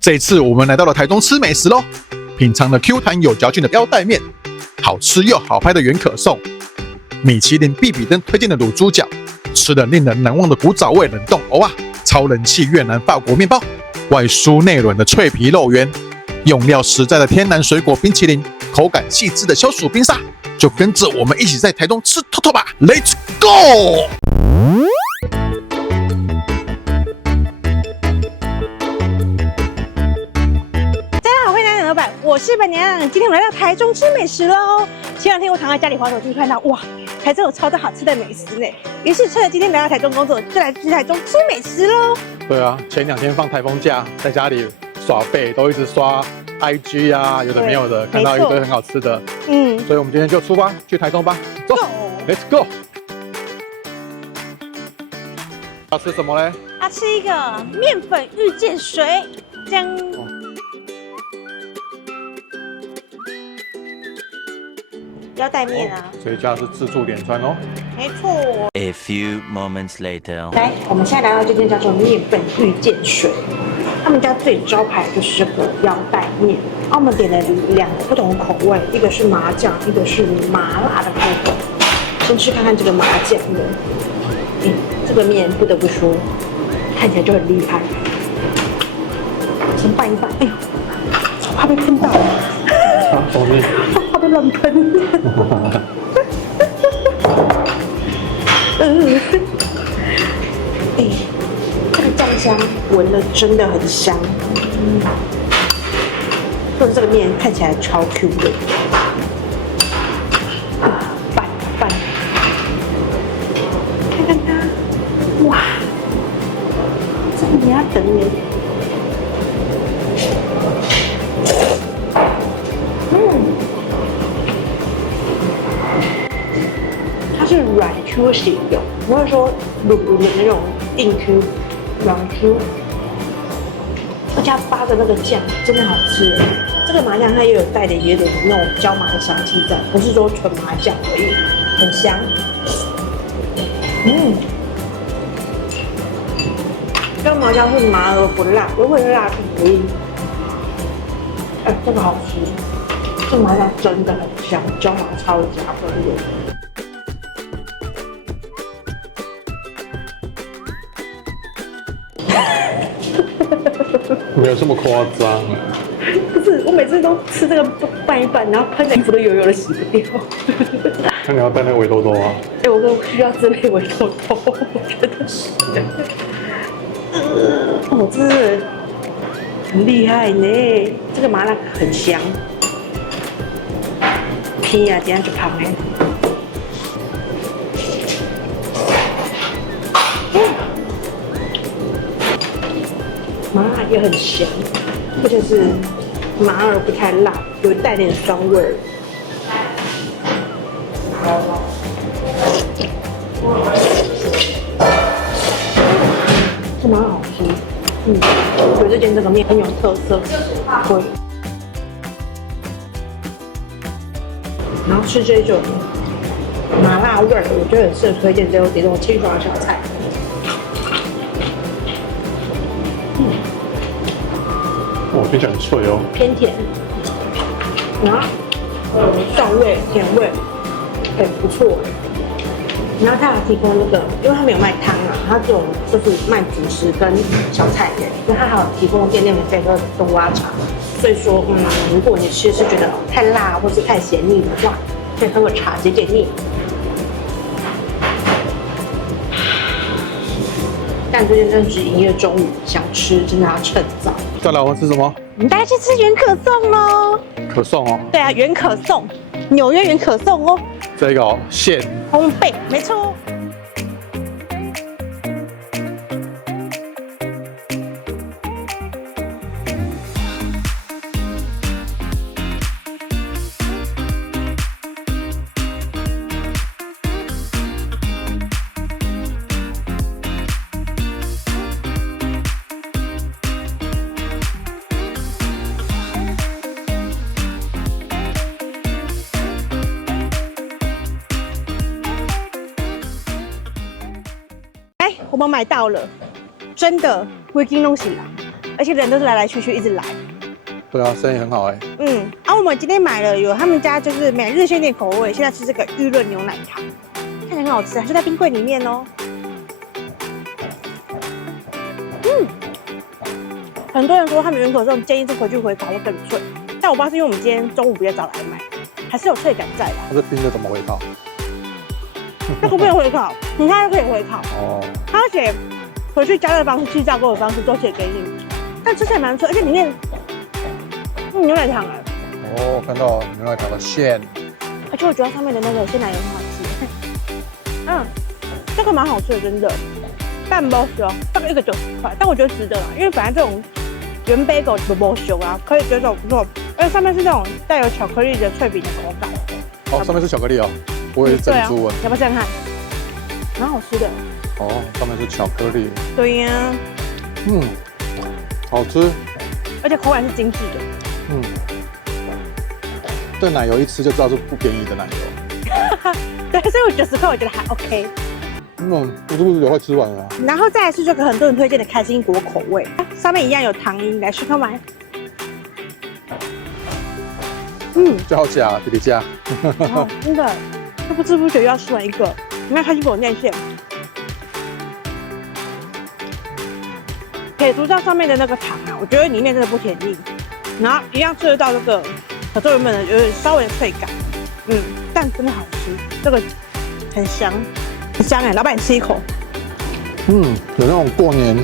这一次我们来到了台中吃美食喽，品尝了 Q 弹有嚼劲的腰带面，好吃又好拍的元可颂，米其林必比登推荐的卤猪脚，吃了令人难忘的古早味冷冻藕啊，超人气越南法国面包，外酥内软的脆皮肉圆，用料实在的天然水果冰淇淋，口感细致的消暑冰沙，就跟着我们一起在台中吃透透吧 ，Let's go！我是本娘，今天我们来到台中吃美食喽。前2天我躺在家里滑手机，看到哇，台中有超多好吃的美食呢。于是趁着今天来到台中工作，就来去台中吃美食喽。对啊，前2天放台风假，在家里耍废，都一直刷 IG 啊，有的没有的，看到一堆很好吃的。所以我们今天就出发去台中吧，走 ，Let's go。要吃什么嘞？要吃一个面粉遇见水，这样。腰带面啊，这一家是自助连串哦。没错。A few moments later， 来，我们现在来到这间叫做面粉遇见水，他们家最招牌就是这个腰带面。我们点了2个不同的口味，一个是麻酱，一个是麻辣的口味。先吃看看这个麻酱的，这个面不得不说，看起来就很厉害。先拌一拌，哎呦，怕被喷到。啊，什么面？怕被乱喷。这个酱香闻了真的很香。就是这个面看起来超 Q 的。拌，看看它，哇，这个你要等耶。它是软 Q 型的，不会说卤的那种硬 Q， 软 Q， 而且它扒的那个酱真的好吃耶。这个麻酱它也有带点那种椒麻的香气在，不是说纯麻酱而已，很香。这个麻酱是麻而不辣，不会辣是不硬。这个好吃。这麻酱真的很香，椒麻超加分的。没有这么夸张。不是，我每次都吃这个拌一拌，然后喷的衣服都油油的，洗不掉。那你要带那个围兜兜啊？我更需要这类围兜兜，我觉得是。真的很厉害呢，这个麻辣很香。偏啊，这样就胖嘞。麻辣也很香，而且是麻而不太辣，有带点酸味儿。这蛮好吃，我觉得这间这个面很有特色，对。然后吃这种麻辣味儿，我觉得很适合推荐这种清爽的小菜。听起来很脆哦。偏甜，然后蒜味、甜味，不错。然后它有提供那个，因为它没有卖汤啊，它这种就是卖主食跟小菜的，所以它还有提供店内免费喝冬瓜茶。所以说，如果你是觉得太辣或是太咸腻的话，可以喝个茶解解腻。但最近正值营业中午，想吃真的要趁早。再来，我们吃什么？我们大家去吃元可颂喽！可颂哦。对啊，元可颂，纽约元可颂哦。这个现烘焙，没错。我们买到了，真的，规斤东西啦，而且人都是来来去去一直来。对啊，生意很好哎。我们今天买了有他们家就是每日限定口味，现在吃这个玉润牛奶糖，看起来很好吃，还是在冰柜里面哦。很多人说他们原口这种建议是回去回烤会更脆，但我不知道是因为我们今天中午比较早来买，还是有脆感在的。它这冰的怎么回烤？这个不能回烤，你看可以回烤。哦。它写回去加热方式、气炸锅的方式都写给你，但吃起来蛮脆，而且里面牛奶糖哎。哦，看到牛奶糖的馅。而且我觉得上面的那个鲜奶油很好吃。这个蛮好吃的，真的。半包修，大概1个90块，但我觉得值得啦，因为本来这种原杯狗不包修啊，可以接受不错。而且上面是那种带有巧克力的脆饼的口感。哦，上面是巧克力哦，我以为是珍珠啊。要不要这样看？蛮好吃的。哦，上面是巧克力。对呀。好吃。而且口感是精致的。这奶油一吃就知道是不便宜的奶油。对，所以我90块我觉得还 OK。我是不是也快吃完了？然后再来是这个很多人推荐的开心果口味，上面一样有糖衣，来试看买。最好吃啊，弟弟家。真的，这不知不觉又要吃完一个。你看开心果内馅，撇除掉上面的那个糖啊，我觉得里面真的不甜腻。然后一样吃得到这个可颂原本的有点稍微的脆感，但真的好吃，这个很香。很香哎，老板你吃一口。有那种过年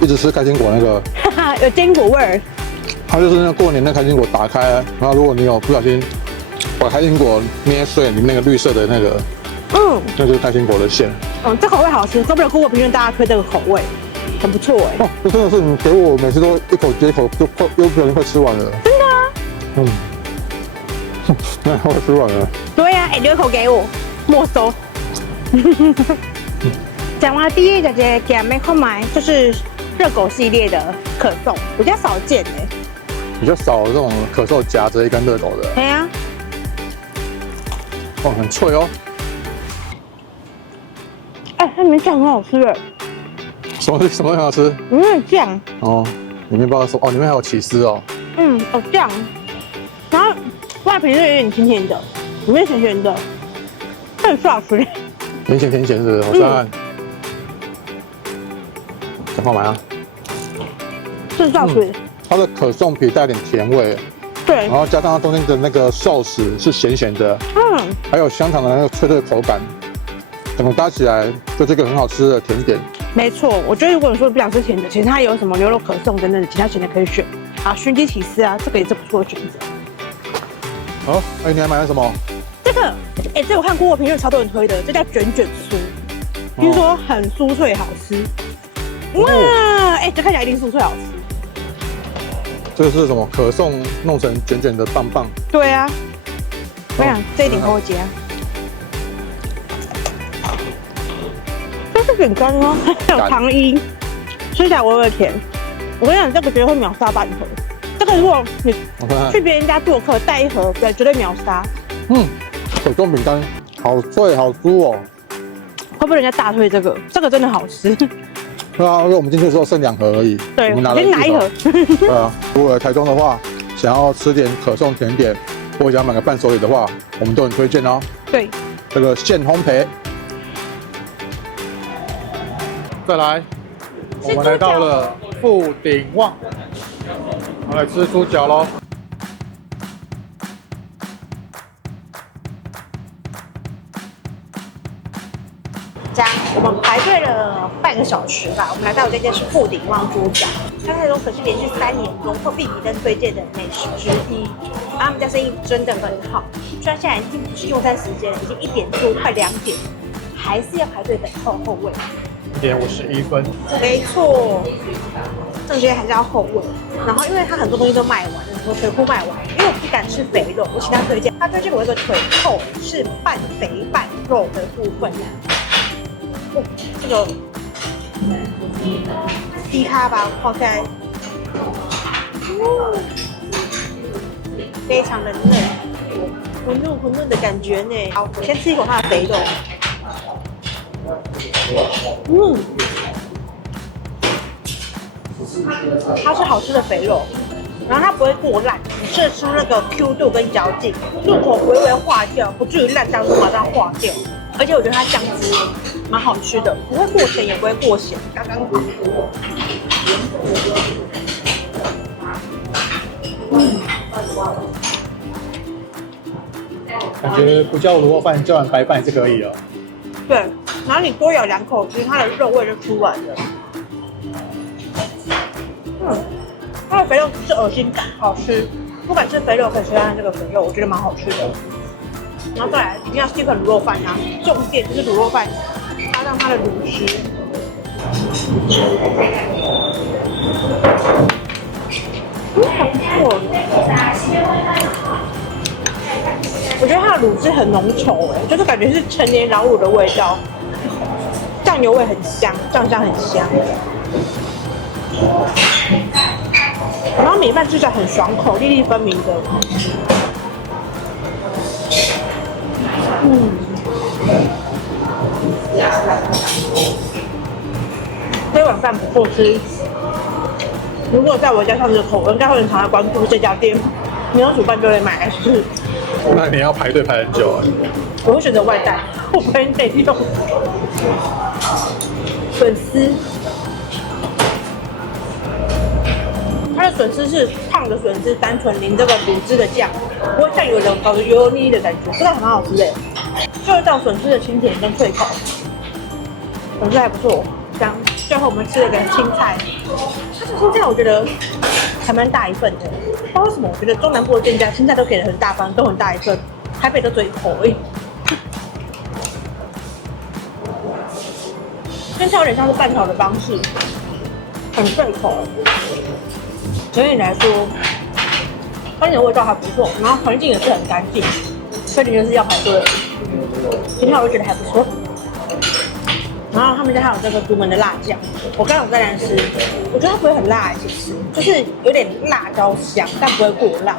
一直吃开心果那个，有坚果味儿。它就是那过年那开心果打开，然后如果你有不小心把开心果捏碎，里面那个绿色的那个，那就是开心果的馅。这口味好吃，受不了给我评论大家推这个口味，很不错哎。这真的是你给我每次都一口接一口，就快又不小心快吃完了。真的啊。那快吃完了。对呀，留一口给我，没收。讲完第一个给阿妹看买，就是热狗系列的可颂，比较少见哎。比较少这种可颂夹着一根热狗的。对呀。很脆哦。它里面酱很好吃哎。什么很好吃？里面有酱。里面不知道什么里面还有起司哦。有酱，然后外皮是有点甜甜的，里面咸咸的，很爽吃。甜咸甜咸是不是？我试看。想放买啊？是爽吃。它的可颂皮带点甜味，对，然后加上它中间的那个寿司是咸咸的，还有香肠的那个脆脆的口感，整个搭起来就是一个很好吃的甜点。没错，我觉得如果你说不想吃甜的，其实它有什么牛肉可颂等等的其他咸的可以选啊，熏鸡起司啊，这个也是不错的选择。你还买了什么？这个，这我看过我评论超多人推的，这叫卷卷酥，听说很酥脆好吃。哇，这看起来一定酥脆好吃。这个是什么？可颂弄成卷卷的棒棒。对啊，我想这一点给我加。这是饼干哦，还有糖衣，吃起来微微甜。我跟你讲，这个绝对会秒杀半盒。这个如果你去别人家做客带一盒，对，绝对秒杀。可颂饼干好脆好酥哦。会不会人家大推这个？这个真的好吃。对啊，因为我们进去的时候剩2盒而已。对，我们先拿一盒。对啊，如果来台中的话，想要吃点可颂甜点，或者想买个伴手礼的话，我们都很推荐哦。对，这个现烘焙。再来，我们来到了富鼎旺，我们来吃猪脚喽。这样，我们排队了半个小时吧，我们来到这间是富鼎旺猪脚，在台中可是连续3年荣获必比登推荐的美食之一，他们家生意真的很好，虽然现在已经不是用餐时间了，已经1点多快2点，还是要排队等候后位。1点51分。没错，这些还是要后位。然后因为它很多东西都卖完了，什么腿裤卖完，因为我不敢吃肥肉，我请他推荐，他推荐我有一个腿扣是半肥半肉的部分。这个低咖吧，放开，非常的嫩，混嫩的感觉呢。好，我先吃一口它的肥肉。它是好吃的肥肉，然后它不会过烂，你吃得出那个 Q 度跟嚼劲，入口微微化掉，不至于烂到马上化掉。而且我觉得它酱汁蛮好吃的，不会过甜也不会过咸，刚刚好。感觉不叫卤肉饭，叫碗白饭也是可以的。对，然后你多咬2口，其实它的肉味就出来了。它的肥肉是恶心感，好吃。不管是肥肉可以吃它这个肥肉，我觉得蛮好吃的。然后再来一定要是一份卤肉饭啊，重点就是卤肉饭加上它的卤汁。好不错。我觉得它的卤汁很浓稠就是感觉是陈年老卤的味道，酱油味很香，酱香很香。然后米饭吃起来很爽口，粒粒分明的。这碗饭不错吃。如果在我家上这口，我应该会很常来关注这家店。没有煮饭就会买来吃。那你要排队排很久啊。我会选择外带，我不会内用。笋丝，它的笋丝是烫的笋丝，单纯淋这个卤汁的酱，不会像有人搞得油油腻腻的感觉，真的还蛮好吃的。就是这种笋丝的清甜跟脆口，笋丝还不错，香。最后我们吃了个青菜，它的青菜我觉得还蛮大一份的。不知道为什么，我觉得中南部的店家青菜都给的很大方，都很大一份，台北的嘴口而已。青菜有点像是拌炒的方式，很顺口。整体来说，饭的味道还不错，然后环境也是很干净，所以你就是要排队。青菜我就觉得还不错。然后他们家还有这个独门的辣酱，我刚刚有在那吃，我觉得它不会很辣，其实就是有点辣椒香，但不会过辣。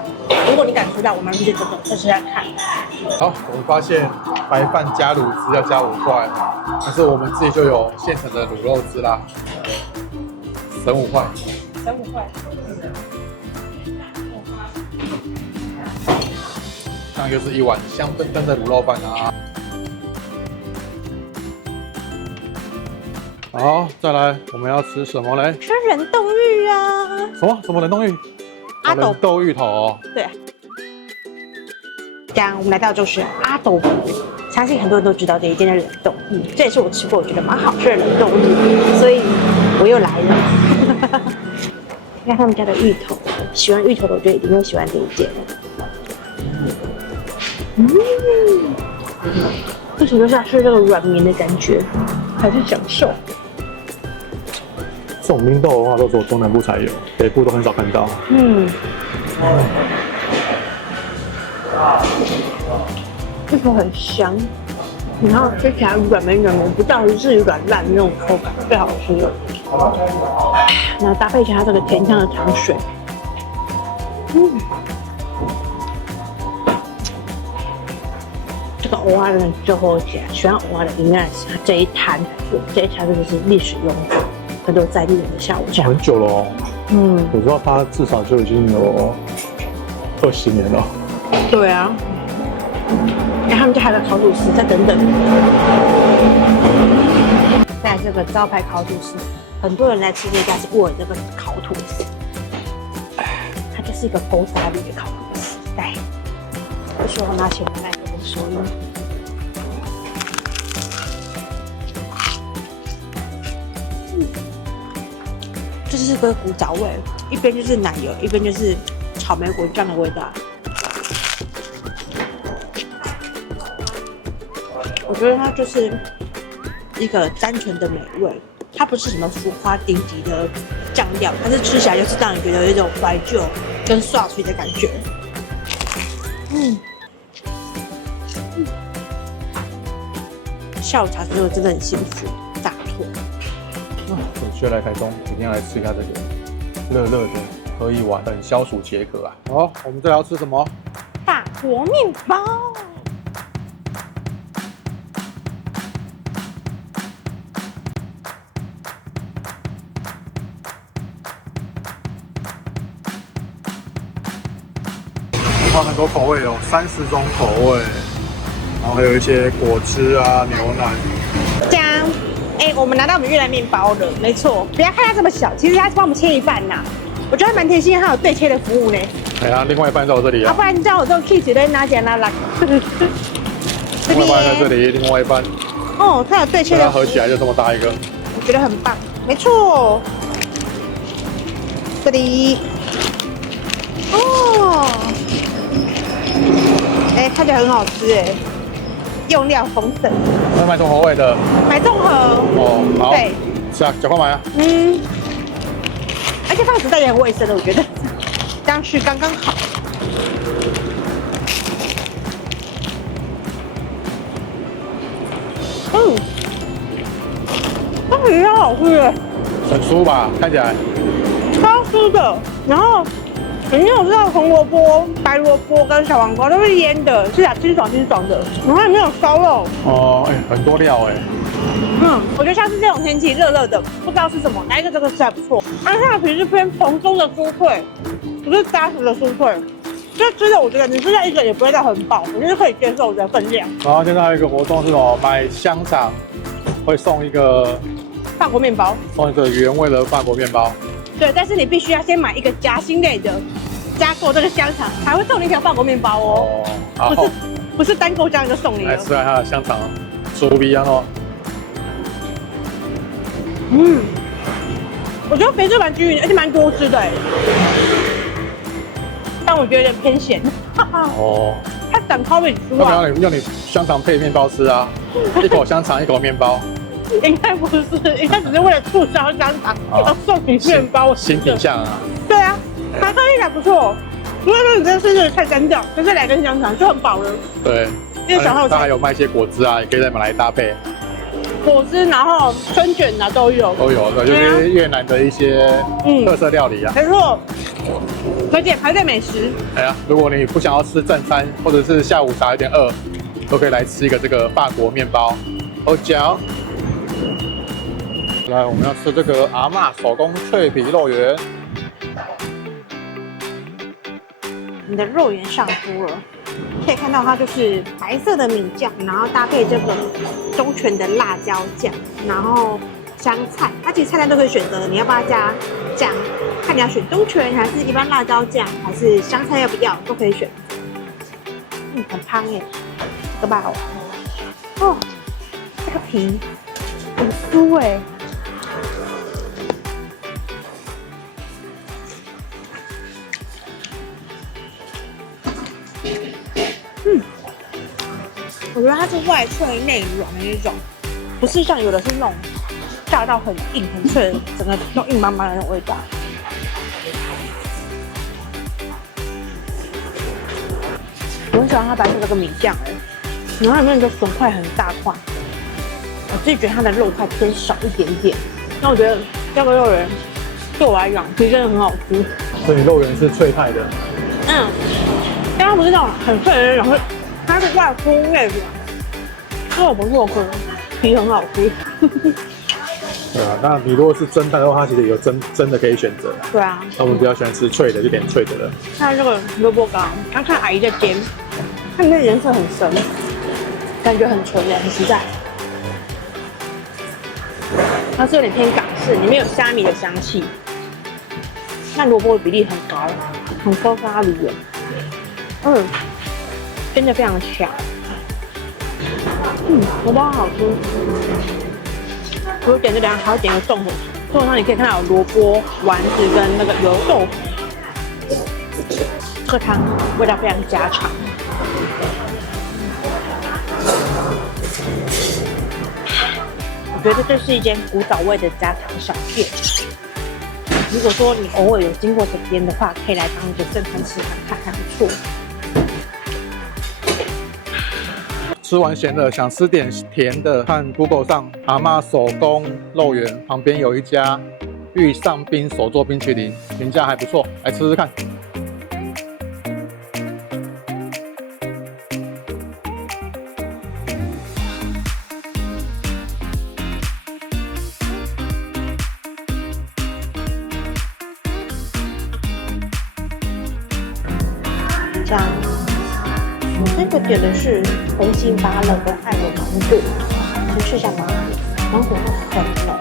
如果你敢吃辣，我蛮推荐这个，试试看。好，我们发现白饭加卤汁要加5块，但是我们自己就有现成的卤肉汁啦，省5块。省5块。那就是一碗香喷喷的卤肉饭啊。好，再来，我们要吃什么嘞？吃冷冻芋啊！什么冷冻芋？阿斗冷冻芋头哦。对。这样我们来到就是阿斗府，相信很多人都知道这一间的冷冻芋，这也是我吃过我觉得蛮好吃的冷冻芋，所以我又来了。看他们家的芋头，喜欢芋头的我就一定会喜欢这一间。为什么就是要吃这个软绵的感觉，还是享受？这种冰豆的话，都只有中南部才有，北部都很少看到。芋头很香，然后吃起来软绵软绵，不到至于软烂那种口感，最好吃了。然后搭配一下它这个甜香的糖水，这个蚵仔真的就好吃，喜欢蚵仔的应该是这一摊真的是历史悠久，很多在地人的下午茶。很久了哦。我知道它至少就已经有20年了。对啊。他们家还有烤吐司，再等等。再来这个招牌烤吐司，很多人来吃这家是为了这个烤吐司，它就是一个勾沙律的烤吐司。来，我希望拿起来麦克风收音。这是个古早味，一边就是奶油，一边就是草莓果酱的味道。我觉得它就是一个单纯的美味，它不是什么浮夸顶级的酱料，它是吃起来就是让你觉得有一种怀旧跟刷水的感觉。下午茶时候真的很幸福，大错。有机会来台中，一定要来吃一下这个热热的，喝一碗很消暑解渴啊。好，我们再来要吃什么？大坨面包。哇，很多口味哦，30种口味，然后还有一些果汁啊、牛奶。这样，我们拿到我们越南面包了，没错。不要看它这么小，其实它是帮我们切一半呐。我觉得还蛮贴心，还有对切的服务呢。哎呀，另外一半在我这里啊。不然你知道我这种 kiss 在哪捡哪来？另外一半在这里，另外一半。哦，它有对切的。它合起来就这么大一个。我觉得很棒，没错。这里。哦。看起来很好吃哎，用料丰盛。要买什么口味的？买综合。哦，好。对。是啊，赶快买啊。而且放纸袋也很卫生的，我觉得这样吃刚刚好。它很好吃耶，很酥吧？看起来。超酥的，然后里面有这个红萝卜、白萝卜跟小黄瓜都是腌的，吃起来清爽清爽的，然后里面有烧肉。哦，很多料哎。我觉得像是这种天气热热的，不知道是什么，来一个这个吃还不错。它的皮是偏蓬松的酥脆，不是扎实的酥脆。这吃的我觉得你吃下一个也不会到很饱，我觉得可以接受的分量。然后现在还有一个活动是什么？买香肠会送一个法国面包，送一个原味的法国面包。对，但是你必须要先买一个夹心类的，加购这个香肠，还会送你一条法国面包哦。不是单购这样就送你了。来吃看它的香肠，酥皮啊哦。我觉得肥汁蛮均匀的，而且蛮多汁的哎。但我觉得有点偏咸。哦。它胆靠味出啊。要你香肠配面包吃啊，一口香肠一口面包。应该不是，应该只是为了促销香肠，要送你面包。新品项啊。对啊，它生意还不错。如果说你真的是太单调，就这2根香肠就很饱了。对。因为小号它还有卖一些果汁啊，也可以再买来搭配。果汁，然后春卷啊都有。都有的，就是越南的一些特色料理啊。没错。推荐排队美食。哎呀，如果你不想要吃正餐，或者是下午茶有点饿，都可以来吃一个这个法国面包。欧角。来，我们要吃这个阿嬷手工脆皮肉圆。你的肉圆上桌了，可以看到它就是白色的米酱，然后搭配这个忠犬的辣椒酱，然后香菜。它其实菜单都可以选择，你要不要加酱？看你要选忠犬还是一般辣椒酱，还是香菜要不要都可以选择。很胖耶，这个吧哦，这个皮很酥哎。我觉得它是外脆内软的那种，不是像有的是那种炸到很硬很脆的，整个都硬邦邦的那种味道。我很喜欢它白色这个米酱然后里面的笋块很大块，我自己觉得它的肉块偏少一点点。那我觉得这个肉圆对我来讲其实真的很好吃。所以肉圆是脆派的。但它不是那种很脆的那种。它是外酥内软，肉不错吃，皮很好吃。对啊，那你如果是蒸蛋的话，它其实有蒸的可以选择。对啊，那我们比较喜欢吃脆的，就点脆的了。看这个萝卜糕，要看阿姨在煎，它里面颜色很深，感觉很纯耶，很实在。它是有点偏港式，里面有虾米的香气，但萝卜的比例很高，很高咖喱耶。真的非常强，萝卜好吃。我点这两个，还要点个综合体，综合上你可以看到有萝卜丸子跟那个油豆腐，这个汤味道非常家常。我觉得这是一间古早味的家常小店。如果说你偶尔有经过这边的话，可以来当一个正餐吃看看，还不错。吃完咸的，想吃点甜的，看 Google 上阿嬷手工肉圆旁边有一家玉上冰手做冰淇淋，评价还不错，来吃吃看。香。我这个点的是红心芭乐跟爱的芒果，先吃一下芒果，芒果是很浓，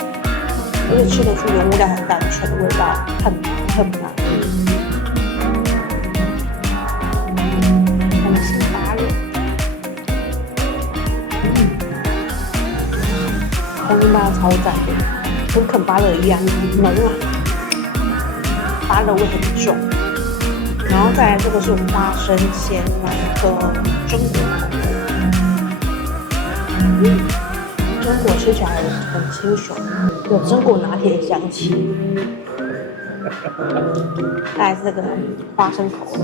而且吃得出原物料很单纯，味道很浓。红心芭乐，红心芭乐超赞的，跟啃芭乐一样浓啊，芭乐味很重。然后再来这个是花生鲜奶跟榛果口味，榛果吃起来很清爽，有榛果拿铁的香气。再来是这个花生口味，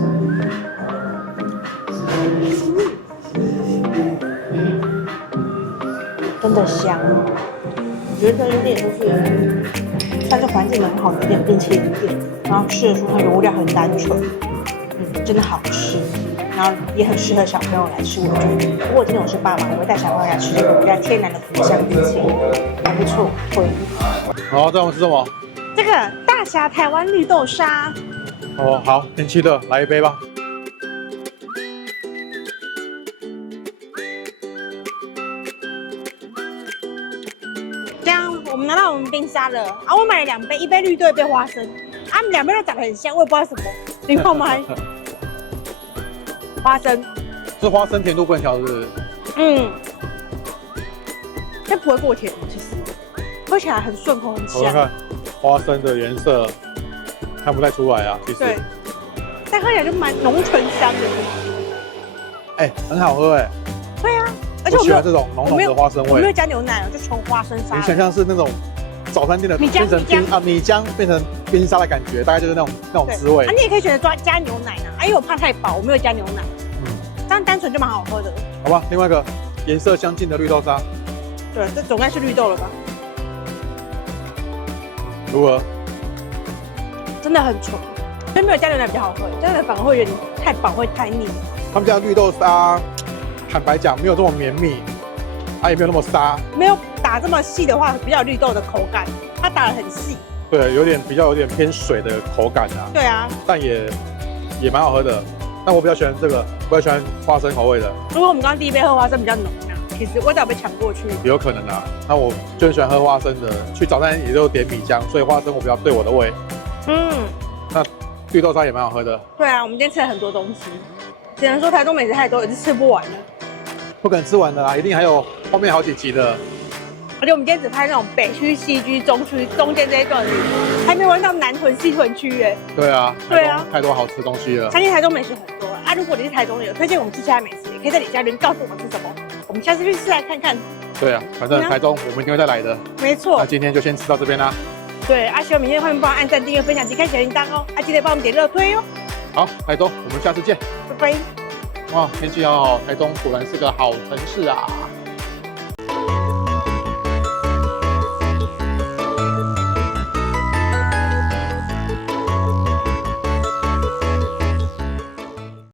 真的香。我觉得有点就是，但是环境蛮好的，有点冰淇淋店，然后吃得出它原物料很单纯。真的好吃，然后也很适合小朋友来吃。我觉得，如果今天我是爸妈，我会带小朋友来吃这个比较天然的果香冰淇淋，还不错，会。好，这我们吃什么？这个大侠台湾绿豆沙。哦，好，天气热，来一杯吧。这样，我们拿到我们冰沙了啊！我买了2杯，1杯绿豆，1杯花生，啊，2杯都长得很像，我也不知道什么。你看吗？花生，是花生甜度更小，是不是？它不会过甜，其实喝起来很顺口，很香。我看花生的颜色看不太出来啊，其实。对，但喝起来就蛮浓醇香的。哎，很好喝哎。对啊，而且我喜欢这种浓浓的花生味。我没有加牛奶哦，就纯花生沙。你想象是那种早餐店的变成米浆变成冰沙的感觉，大概就是那种滋味。啊，你也可以选择加牛奶啊，因为我怕太饱，我没有加牛奶。这样单纯就蛮好喝的。好吧，另外一个颜色相近的绿豆沙。对，这总该是绿豆了吧？如何？真的很纯，所以没有加牛奶比较好喝，加牛奶反而会有点太饱，会太腻。他们家的绿豆沙，坦白讲没有这么绵密，它也没有那么沙，没有打这么细的话，比较有绿豆的口感，它打得很细。对，比较有点偏水的口感啊。对啊，但也蛮好喝的。但我比较喜欢这个，我比较喜欢花生口味的。如果我们刚刚第一杯喝花生比较浓啊，其实味道被抢过去。也有可能啊。那我就很喜欢喝花生的，去早餐也就点米浆，所以花生我比较对我的胃。那绿豆沙也蛮好喝的。对啊，我们今天吃了很多东西，只能说台中美食太多，也是吃不完了。不可能吃完的啦，一定还有后面好几集的。而且我们今天只拍那种北区、西区、中区中间这一段，还没玩到南屯、西屯区耶。对啊，对啊，太多好吃东西了。相信台中美食很多啊，如果你是台中人，有推荐我们吃其他美食，也可以在底下留言告诉我们是什么，我们下次去试来看看。对啊，反正台中我们一定会再来的。没错。那今天就先吃到这边啦。对，希望明天欢迎帮我按赞、订阅、分享及开小铃铛哦，记得帮我们点热推哦。好，台中，我们下次见。拜拜。哇，天气好好，台中果然是个好城市啊。